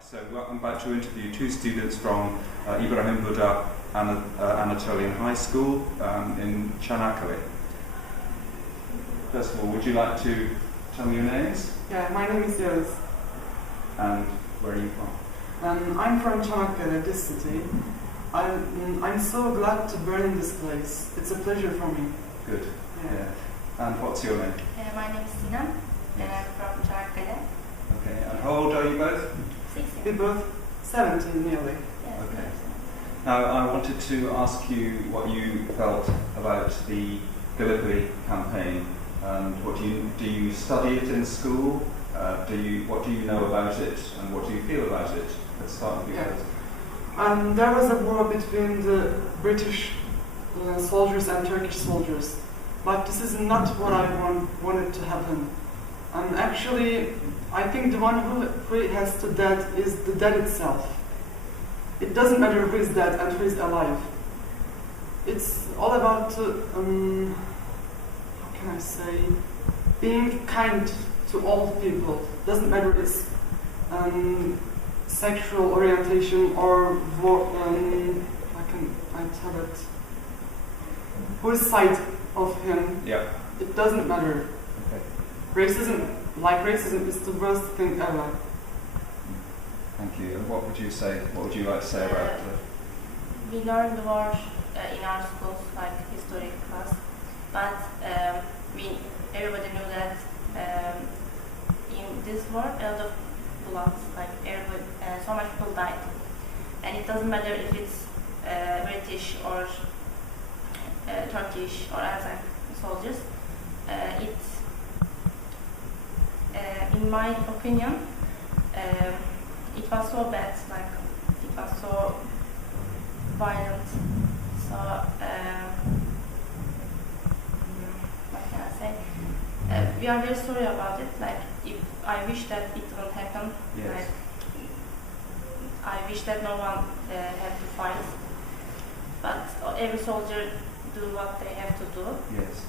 So I'm about to interview two students from Ibrahim Bodur Anatolian High School in Çanakkale. First of all, would you like to tell me your names? Yeah, my name is Yağız. And where are you from? I'm from Çanakkale, this city. I'm so glad to be in this place. It's a pleasure for me. Good. Yeah. And what's your name? My name is Sinan, and I'm from Çanakkale. Okay. And how old are you both? 16. We're both 17 nearly. Yes, Okay. yes. Now, I wanted to ask you what you felt about the Gallipoli campaign, and what do you study it in school? What do you know about it, and what do you feel about it? Let's start with you Yeah. first. There was a war between the British soldiers and Turkish soldiers, but this is not what I wanted to happen. And actually, I think the one who has to dead is the dead itself. It doesn't matter who is dead and who is alive. It's all about, how can I say, being kind to all people. Doesn't matter its sexual orientation or I tell it, whose side of him. Yeah. It doesn't matter. Okay. Racism is the worst thing ever. Thank you. And what would you say? What would you like to say about it? We learned the war in our schools, like history class, but everybody knew that in this war a lot of blood, like so much people died, and it doesn't matter if it's British or Turkish or other soldiers. In my opinion, it was so bad, like it was so violent. So what can I say? We are very sorry about it. Like, I wish that it won't happen. Yes. Like, I wish that no one had to fight, but every soldier do what they have to do. Yes.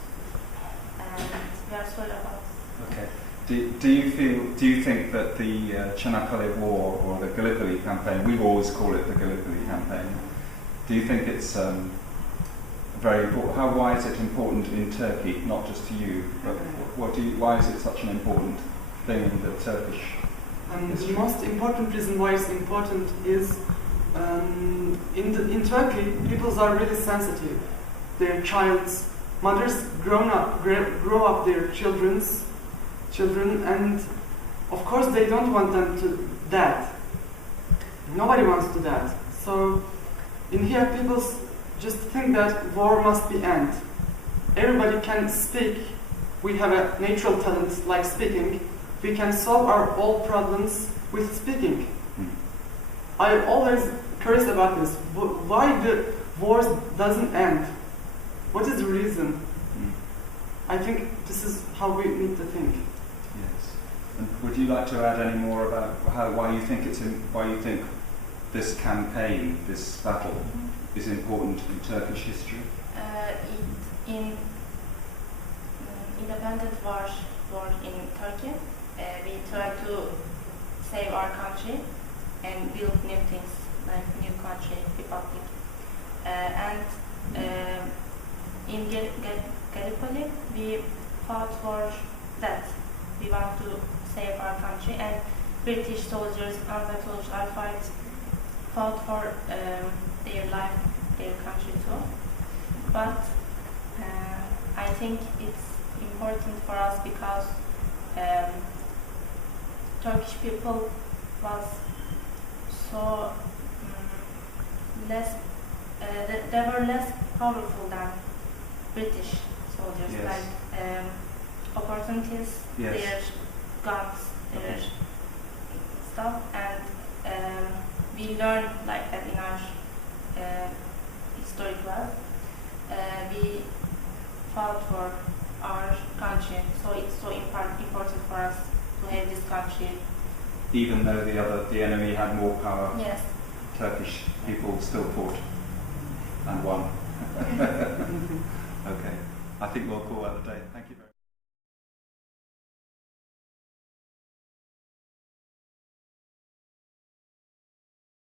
And we are sorry about it. Okay. Do you think that the Çanakkale War or the Gallipoli campaign, we always call it the Gallipoli campaign, do you think it's very important? Why is it important in Turkey, not just to you, but why is it such an important thing in the Turkish history? The most important reason why it's important is in Turkey, people are really sensitive. Their mothers grow up their children, and of course they don't want them to die. Nobody wants to die. So in here, people just think that war must be end. Everybody can speak. We have a natural talent like speaking. We can solve all problems with speaking. I always curious about this. Why the wars doesn't end? What is the reason? I think this is how we need to think. Yes. And would you like to add any more about why you think this campaign, this battle, is important in Turkish history? In independent war in Turkey, we try to save our country and build new things, like new country, republic. In Gallipoli, we fought for that. We want to save our country, and British soldiers and the soldiers fought for their life, their country too. But I think it's important for us because Turkish people was so they were less powerful than British soldiers. Yes. Like opportunities, Yes. their guns, their stuff, and we learn like that in our history class. We fought for our country, so it's so important for us to have this country. Even though the enemy had more power, Yes. Turkish people still fought and won. Okay, I think we'll call that a day.